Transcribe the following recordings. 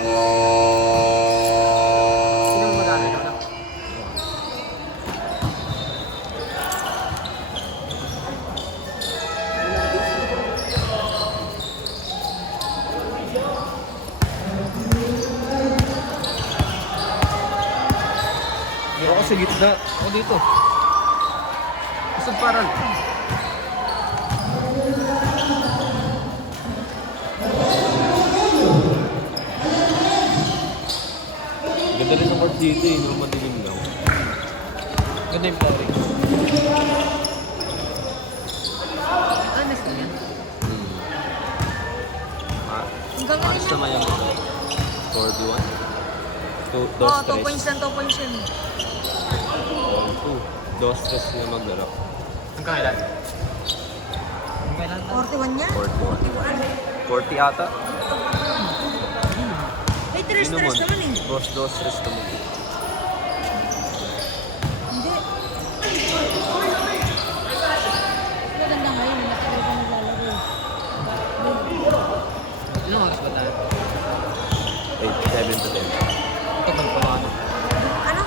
Sino mo magana ikaw lang? Hindi ako sa gitna. Ako dito. Gusto paral. Ganda rin ang court dito eh, no? Madilim lang. Ganda yung flooring. Honest na yan. Ang ganda Ayos rin naman yung ano. 41. Oo, 2 points lang, 2 points yan. 2. 2 stress na maglaro. Hanggang ilan? Hanggang ilan? 41 yan? 41. 40 ata. May 3 stress naman eh. Boss 2 stress naman. Hindi. Maganda ngayon, matagal ka naglalaro. Ilang oras ba tayo? 7 to 10. Ito ba pa ano? Ano?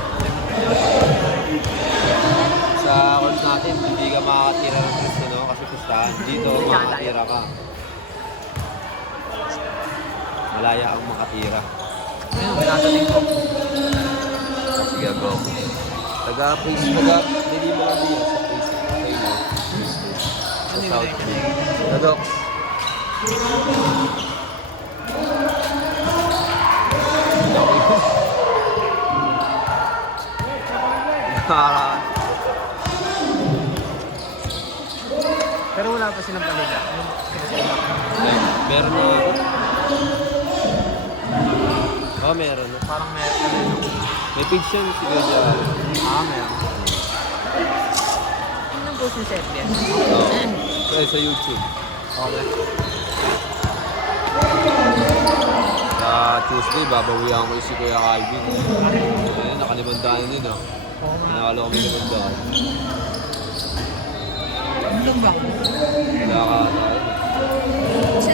Sa calls natin, hindi ka makakatira ng stress no? Kasi pustahan. Dito, makakatira ka. Malaya ang makatira. Ayun, pinataling ko. Sige, go. Taga-face, taga-dili mo lang din sa face. Okay, no? Sa south. Taga. Pero wala pa silang paliga. Meron na. Oh, meron na. Parang meron. May page yan, sige dyan. Meron. Ano ang post ni Seth yan? Oo. Sa YouTube. Okay. Sa Tuesday, babawihan ko si Kuya Calvin. Ayun, nakalimandaan din ah. Nakakala kami limandaan. Ano ba? Wala ka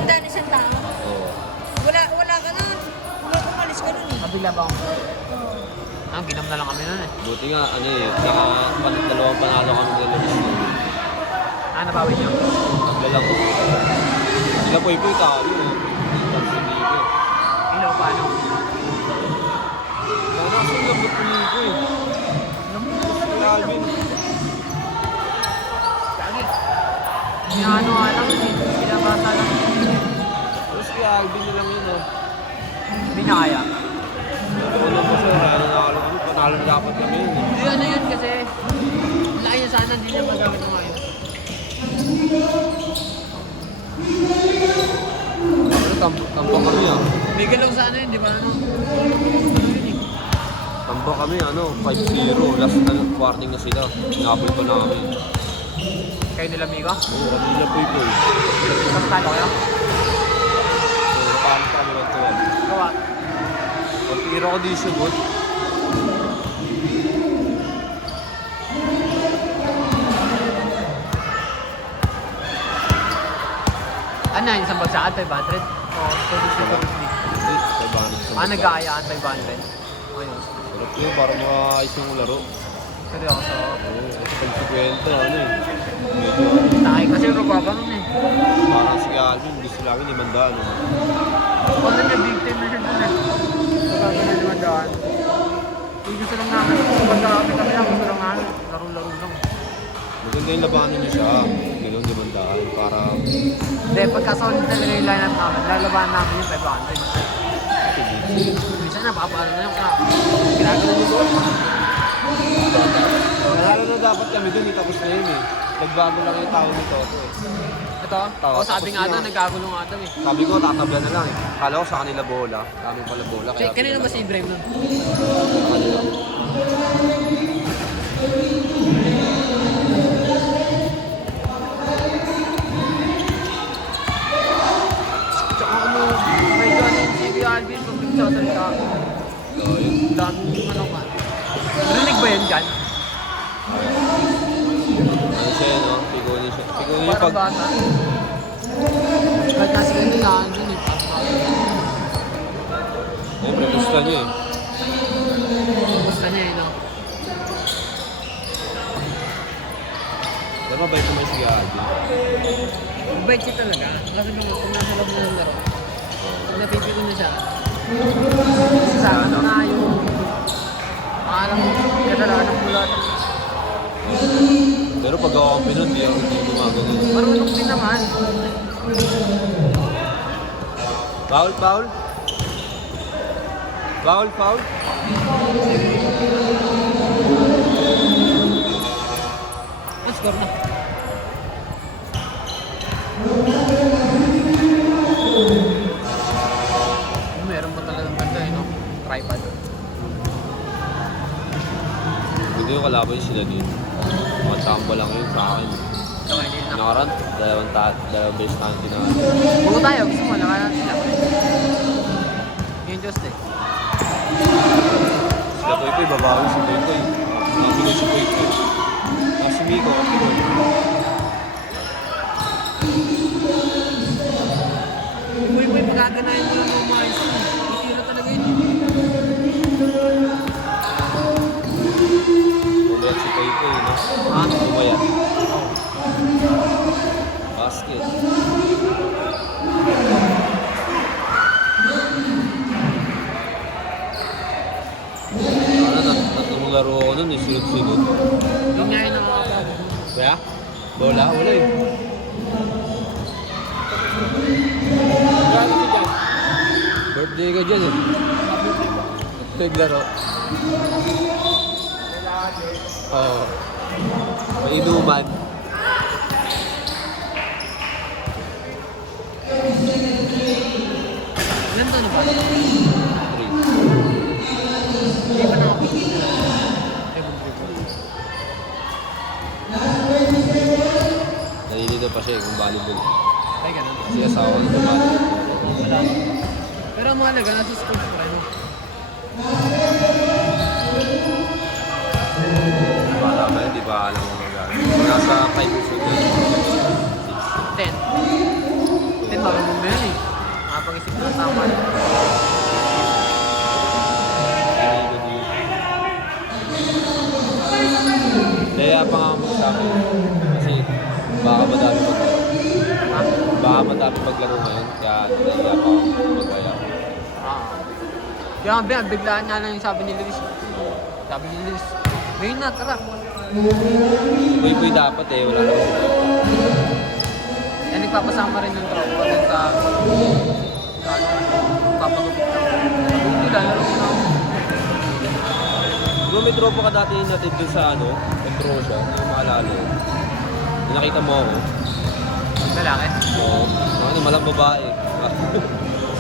tayo. Isang tao. Oo. Wala ka na. Umalis ka nun eh. Kabila ba ako? Ginom na lang kami nun eh. Buti nga, ano eh, dalawang panalo kami dalawa. Nabawi niyo? Naglalang ko. Sila po yung talo. Ilaw paano? Sana kasi lambot ko nito eh. Si Alvin. Kagi. Ano nga lang, binabasa lang. Pero si Alvin na lang yun ah. Hindi na kaya. Ano po sir, ano nakalo kami, panalo na dapat kami yun eh. Hindi ano yun kasi layo sana hindi niya magamit ng ngayon. Tampo kami ah. May galaw sana yun, di ba ano? Tampo kami ano, 5-0. Last na quarting na sila. Inabol pa namin. Kayo nila Mika? Oo, kanila po ito eh. Tapos talo kayo? Oo, paano pa kami lang tuwag. Gawa. Pag tira ko di sugot. Ano yun, isang bagsaan, 500? Oo, pwede siya pwede. Nag-aayaan 500? Ayos. Sarap yun, para maayos yung laro. Pwede ako sa... Oo, kasi pag 50, ano eh. Medyo Takay kasi rupapa nun eh. parang si Alvin, gusto lang yun, imandaan. Kung na big time na siya dun eh. Rupapa na limandaan. Yung gusto lang namin, kami lang, gusto lang namin, laro-laro lang. Maganda yung labanan niya siya. Ganun, imandaan. Para... Hindi, pagka solid talaga yung lineup namin, lalabahan namin yung 500. Minsan napapaano na yung ginagawa mo doon. Nalala na dapat kami dun, tapos na yun eh. Nagbago lang yung tao ni Toto eh. Ito? Oo, Sabi nga tapos doon, na. nagkagulo nga daw eh. Sabi ko, tatabla na lang eh. Kala ko sa kanila bola. Kami pala bola. Kanina ba si Ibrahim nun? Kanila. Tsaka ano, may gano'n si Alvin pag nagsasalita. So, yun. Daming ano ka. Narinig ba yun dyan? Ano siya no? Pigunin siya. Pigunin yung Parang pag... bata. Kahit nasa ganito na, dun eh. Mabait siya talaga. Kasi kung nasa loob na ng laro, pag napipikon na siya, sasama na yung alam mo, kadalanan ng bulatan. Pero pag ako ang pinun, di ako hindi gumagano. Marunong din naman. Foul, foul. Foul, foul. Ang score na. Meron pa talagang ganda no? Tripod. Hindi yung kalaban sila din. Mga tamba lang yun sa akin. Okay, din na. Nakarant, dalawang beses na ang tinahan. Buko tayo, gusto mo, nakalan sila. Yung Diyos eh. Sila Poy, babawi si Poy. Nakapilay si Poy. Si Miko, kapilay. Uy, pagkaganahin mo lang mga ayos mo. Itira talaga yun. Pumayat si Poy, no? Ha? Pumayat. Basket. Tatlong laro ako nun, sunod-sunod. Yung nga yun ang makakabo. Kaya? Bola? Wala eh. Grabe ko dyan. Birthday ka dyan eh. Naglaro. Oo. May inuman. Ilan taon na ba? 3. Hindi pa na ako. Nalilito pa siya eh kung volleyball. Ay, ganun. Kasi asawa ko na volleyball. Wala. Pero ang mahalaga, nasa school pa rin. Bata ba yun? Di ba alam mo magagano? Nasa 5 years old yun. 10. 10, marunong na yun eh. Nakapag-isip na tama. Kaya pa nga magsabi. Kasi baka madami maglaro. Ha? Baka madami maglaro ngayon. Kaya kaya pa ako magwaya. Grabe, ang biglaan nga lang yung sabi ni Luis. Sabi ni Luis, ngayon na, tara. Boy dapat eh. Wala naman si Boy. Yan, nagpapasama rin yung tropa dun sa papagupit na. Hindi lalo na. Di ba may tropa ka dati natin dun sa ano? Control siya. Hindi ko maalala eh. Yung nakita mo ako. Lalaki? Oo. Ano, malang babae.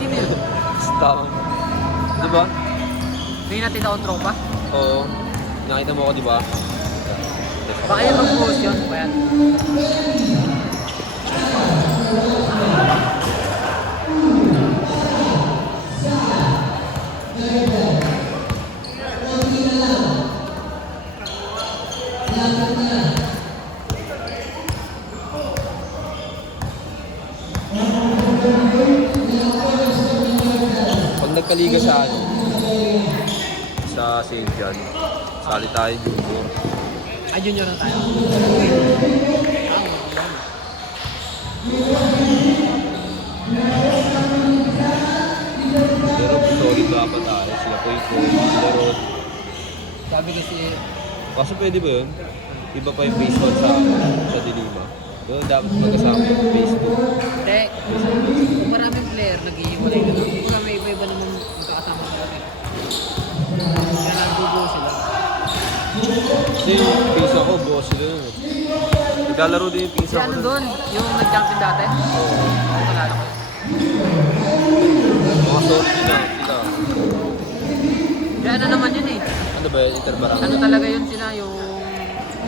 Sino yun? Stang. Di ba? May natin akong tropa? Oo. Nakita mo ako, di ba? Baka yan mag-post yun, bayan. Pag nagkaliga sa ano, sa St. John, sali tayo junior. Ay, junior na tayo. Pero solid dapat tayo. Sila Poy, sila Rod. Sabi kasi, Kaso pwede ba yun? Iba pa yung phase 1 sa Dilima. Pero dapat magkasama yung phase 2. hindi, kung maraming player, nag-iiwalay na lang. Kung may iba-iba naman magkakasama sa akin. Kaya nagbubuo sila. Kasi yung phase ako, bukas sila yun. Naglalaro din yung phase Si ako. ano doon, yung nag-champion dati? Oo. Ako kalala ko. Mga solid din na sila. Kaya ano naman yun eh. Ano ba yun? Interbarang? Ano talaga yun sila, yung...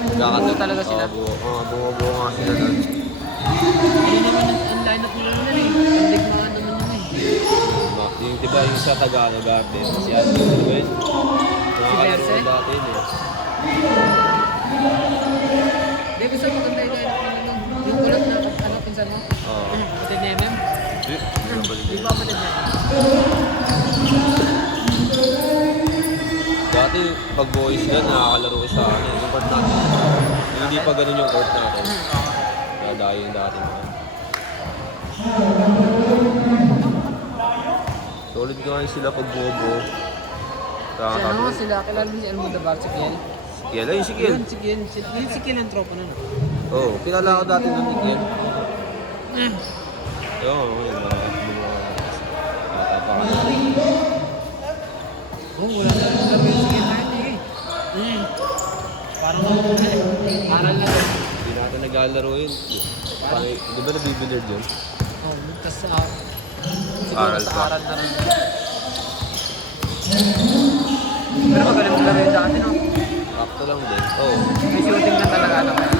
Buo talaga sila. Buo nga sila doon. Ayun naman ang line-up nila nun eh. Ang digmaan naman yun eh. Yung diba yung sa Tagalog Garden, si ano ba yun? Nakakalaro Berse? dati yun eh. Hindi, gusto mo maganda yung line-up nila nun. Yung kulot na, ano, pinsan mo? Oo. Kapatid ni MM? Di ba balik Di yun? ba kapatid niya? Dati, pag boys sila, nakakalaro ko sa ano, yung court natin. Yung hindi pa ganun yung court natin. Kaya dahil yung dati naman. Solid nga sila pag buo-buo. Kasi ano sila, kilala mo si Almodovar, si Kiel? Kiel, ayun si Kiel. Yun, si Kiel. Si Kiel ang tropa nun. Oo, kilala ko dati nun ni Kiel. Oo, yun. Oo, wala na rin laro yung si Kiel na yun eh. Parang aral na rin. Hindi natin naglalaro yun. Di ba nabibilard yun? Oo, tas Aral siguro pa. sa aral na rin. Pero magaling mo laro yung dati, no? Sakto lang din. Oo. May shooting na talaga na kaya.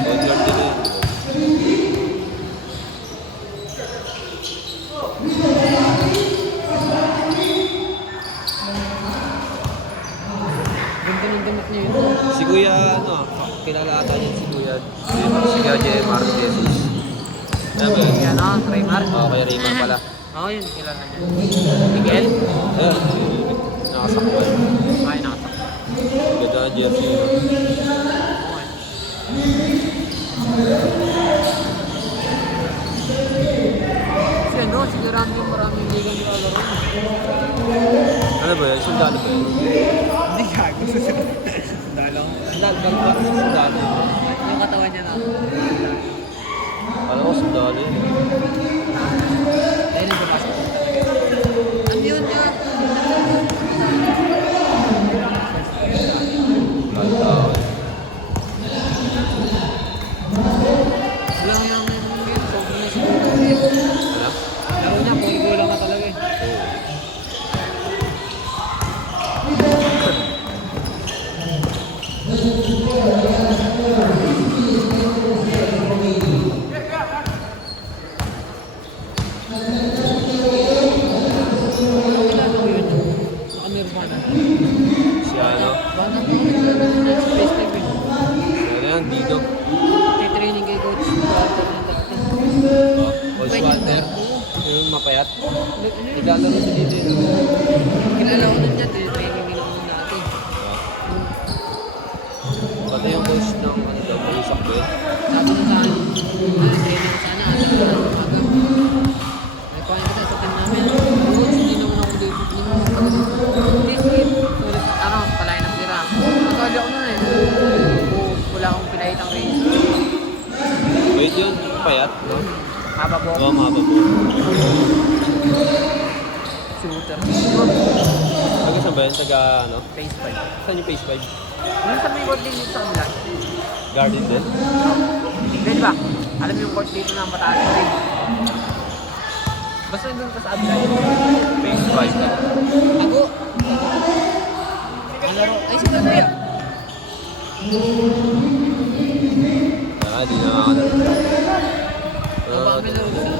Point guard din yun. Ganda ng damit niya yun. Si Kuya, ano, kilala ata niya si Kuya. Si Kuya Jemar Jesus. Ano ba yun? Yan ah, Raymar. Oo, kay Raymar pala. Oo, yun, kilala niya. Miguel? Ayun, nakasakwan. Ay, nakatak. Ganda na jersey yun. Okay. Kasi ano, sigurado yung maraming ligang nilalaro. Ano ba yun? Sundalo ba yun? Hindi gago. Sundalo. Sundalo ba? Sundalo. Yung katawan niya na. Alam ko sundalo yun. Dahil nagpapasok ko talaga. Ano yun nga? Kanta. Wala nga may mga yun. Sobrang na siguro. Ano? Laro niya, puro lang ka talaga eh. Oo. Kilala ko yun. Naka-Nirvana. Si ano? Bata pa ako naglalaro na sa Space Live eh. Ano yan? Dino. Titraining kay Coach. Paul Schwander. Yung mapayat. Naglalaro si Dino yun. Kilala ko nun dyan, titraining nila ko dati. Pati yung coach ng ano daw, Palisak ba yun? Sabi ko sa akin, training sana, alam ko lang umaga. May kuhain kita sa team namin. Coach, hindi naman ako dito. Hindi, sige. Ano, palain ng tira. Magkali ako nun eh. Wala akong pinahitang race. Wait yun, payat, no? Haba po ako. Oo, mahaba po. Shooter. Taga saan ba yun? Taga ano? Phase 5. Saan yung phase 5? Yung sa may court din dito sa kanila. Garden din? Hindi ba? Alam mo yung court dito na mataas na rin. Basta doon ka sa Adlai. Phase 5. Ako. Ang laro. Ay, sila ba yan? Ah, di na ako na. Baka may laro sila.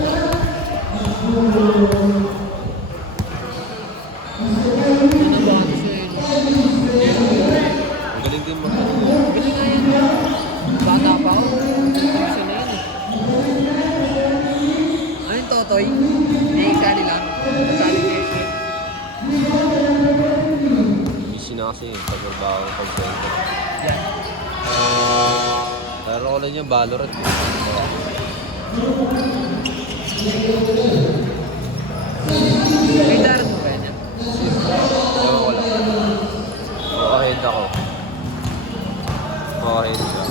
Ano ba ito sila yun? Ang galing din magkano. Galing nga yan. Bata pa ako. Division na yan eh. Ano yung Totoy? Naisali lang. Nasali kayo siya. Busy na kasi pag-trabaho ng call center. Yan. Laro ko lang yung Valorant. May darang mo ba yan? Ewan ko lang. Ahead ako. Ahead siya.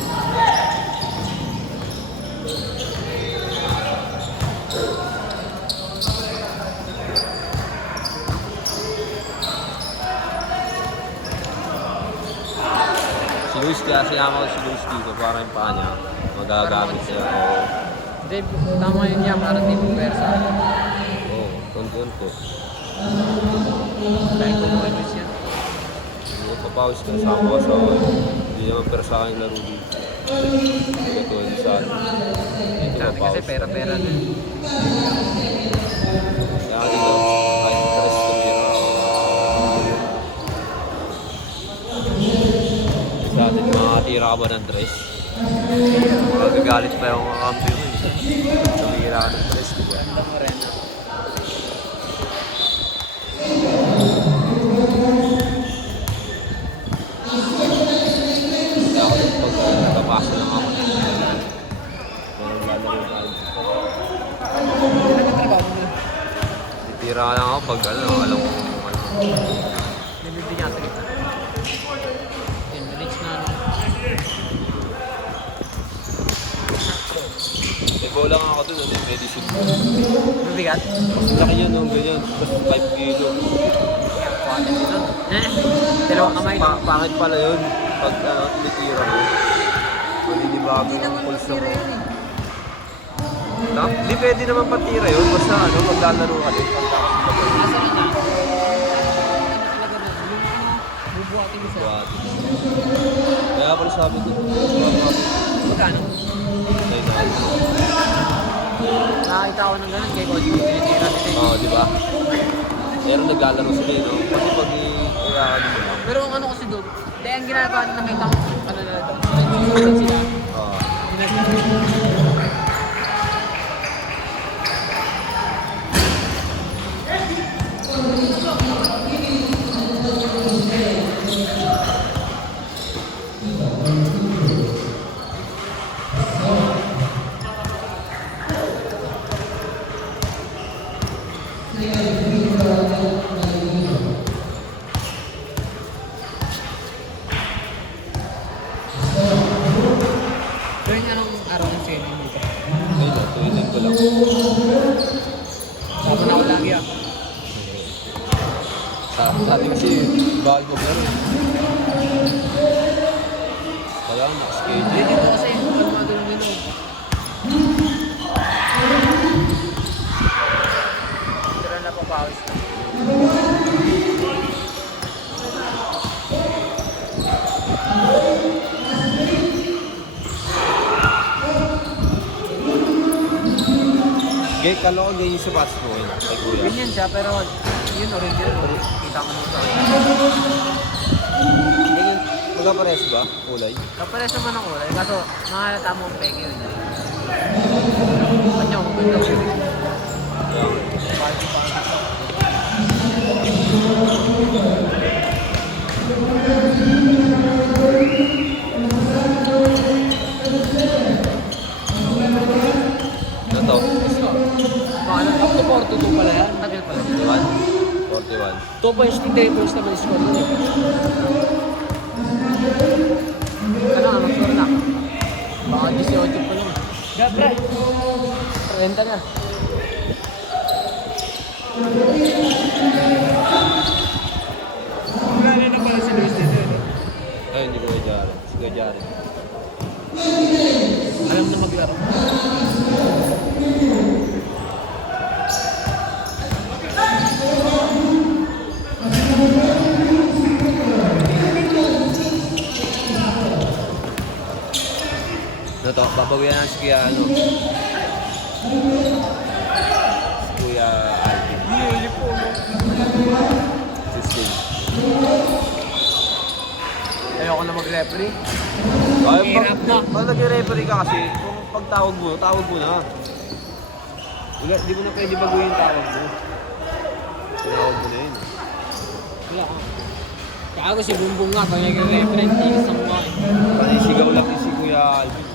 Si Luis, kaya sinama ko si Luis dito para yung paa niya. Magagamit siya. Oo. Hindi, tama yun yan. Parang di mo persa. Oo, konti-konti. Dahil ko mo ito siya. Hindi ko papawis ka sa ako sa hindi naman pero sa akin laro dito. Hindi ko tulad sa ano. Dito Dati kasi papawis. pera-pera na. Kaya dito, kahit stress ko bira ako. Sa atin, makakatira ka ba ng dress? Magagalit pa yung mga kampi mo eh. Tumira ka ng dress, di ba? Ganda mo rin. Kaya ako pag papasok lang ako. Tira lang ako pag ano, alam ko ano. Nabibigyan niya sa gitna. Yun, reach na ano. May bola nga ako dun, ano, medicine. Mabigat? Mas laki yun, nung ganyan. Basta 5 kilo. Kuhanin din nun. Dalawang kamay. Pangit pala yun. Pag ano, tinitira mo. Maninibago Hindi ng naman pulse masira mo. yun eh. Hindi pwede naman patira yun. Basta ano, maglalaro ka din. Asa na na? Ano talaga na? Yung bubuhatin mo sa... Buhat. Kaya pala sabi ko. Magkano? Nakakita ko ng ganun kay Coach. Tinitira nila. Oo, di ba? Pero naglalaro sila no? Kasi pag i-ano mo lang. Pero ang ano kasi doon, dahil ang ginagawa na nakita ko, ano na doon, nag-iulan sila. Oo. Pero yung anong araw ng sailing dito? Ayun na, tuwitin ko lang. Sama na ako lagi ah. Sa ating kasi, bawal ko meron. Wala, nakaschedule. Hindi dito kasi, ano mga doon nila. Tira na papawis na. Gay, kala ko ganyan yung sapatos mo yun, kay kuya. Ganyan siya, pero yun original. Kita mo nung sa akin. Ganyan, magkapares ba? Kulay? Kapares naman ang kulay, kaso mahalata mo ang peke yun. Kanya ko ganda. Yeah. Ano to? Paano? Up to 42 pala yan. Tagal pala. 41? 41. 2 points, 3 points naman yung score niya. Ano nga, mag-score na. Baka 18 pa lang. Gabra! 30 na. Marami na pala si Luis dito. Ay, hindi ko kaya sige, Jaren. Alam na maglaro. Ano to? Babawian na si Kuya ano? Si Kuya Alvin. Hindi po. 16. Ayoko na mag-referee. Ay, Hirap na. Pag nag-referee ka kasi, kung pagtawag mo na. Di mo na pwede baguhin yung tawag mo. Tinawag mo na yun. Wala ka. Kago si Bumbong nga, pag nag-referee, hindi isang mga. Panisigaw lang si Kuya Alvin.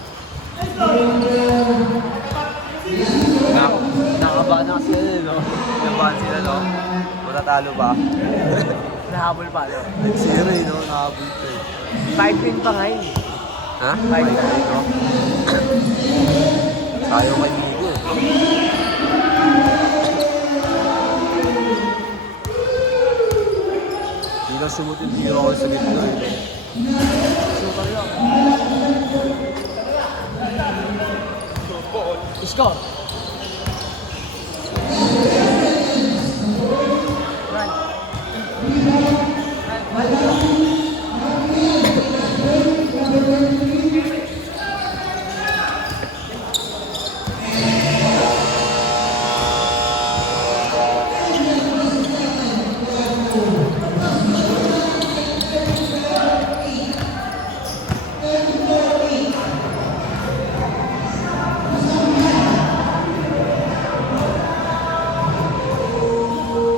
Nakabahan na kasi yun, no? Nakabahan sila, no? Matatalo pa. Nahabol pa, no? Nag-zero, no? Nakahabol pa eh. 5 win pa ngayon. Ha? 5 no? Ayaw kay Migo. Hindi lang sumutin, hindi ako sa gitna eh. Super lang. Score. Run.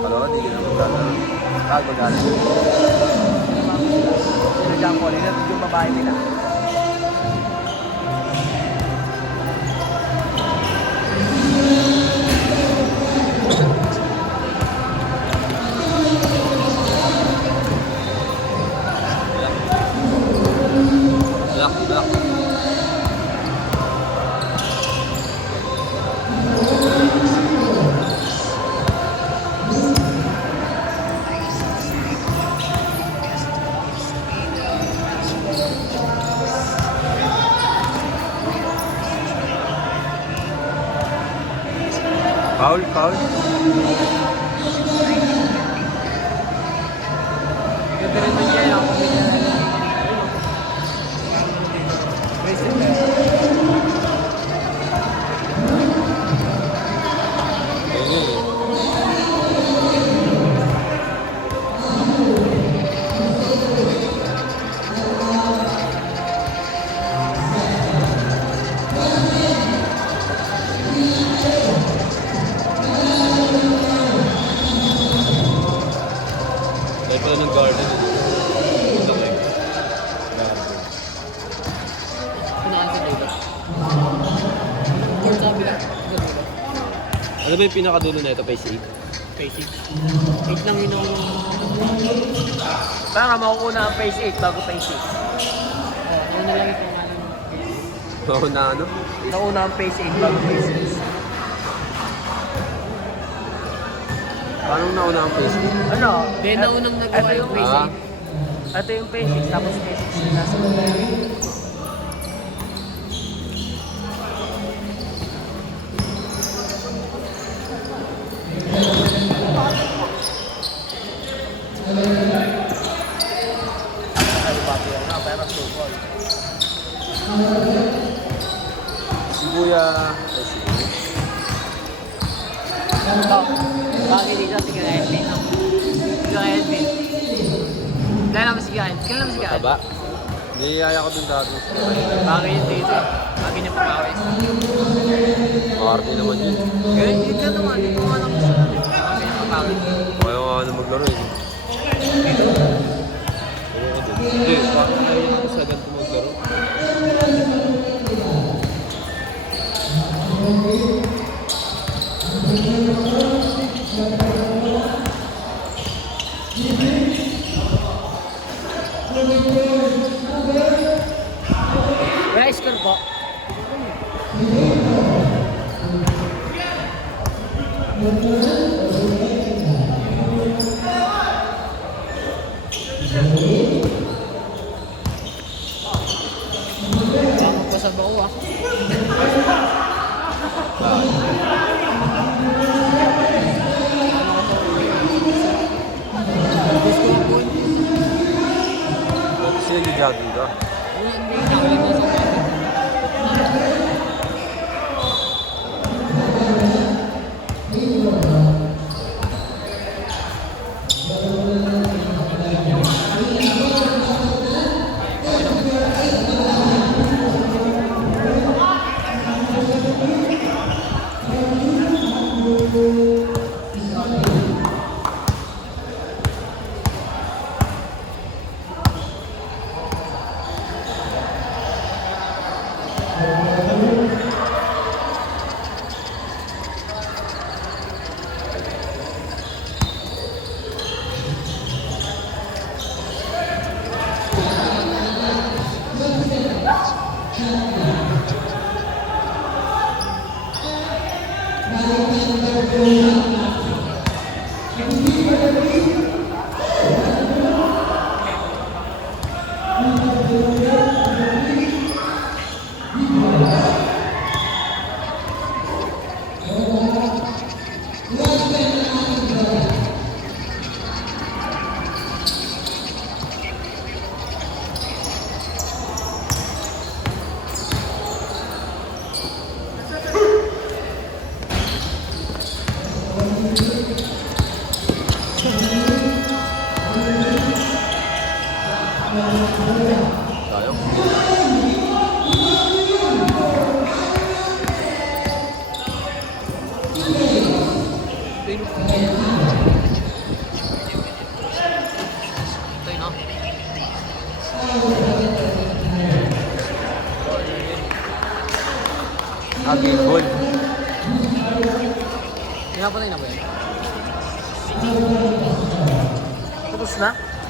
Ano, hindi ka na maglalaro. Kago dali. Sino dyan po, yung babae nila. Foul, foul. Ganda rin man yan. Ako pamilya na lang. Bracelet na. Ayun yun eh. Dahil pala ng garden. Laki. Garden. Pinaan sa dito. Court sabi ka. Ano ba yung pinakadulo na ito, Pace 8? Phase 8. 8 lang yun ang... Parang makukuha ang phase 8 bago phase 6. Ano na lang ito nga lang. Oo na ano? Nauna ang phase 8 bago phase 6. Paano nauna ang Pace 8? Ano? Hindi, naunang nagawa yung phase Ah. 8. Ito yung phase 6, tapos phase 6 yung nasa baba. Si Kuya... Ay, si Kuya. Ito, bakit dito si Kuya Edwin? Si Kuya Edwin. Kailan naman si Kuya Edwin? Kailan naman si Kuya Edwin? Mataba? Niyaya ko dun dati. Bakit yun dito eh? Bakit niya pumawis? Makarte naman yun. Kaya hindi ka naman, hindi ko nga lang gusto. Bakit niya pumawis? Ayaw nga na maglaro eh. Ayaw ko dun. Hindi, parang ayaw ako sa ganito maglaro. Rice ko po. Bakit pa sa bao ah? Gusto ko po. Ba't sila nag-jogging ka? Hindi, nakalimutan ko. Tayo? Ito yun, no? Game ball. Pinapatay na ba yun? Tapos na?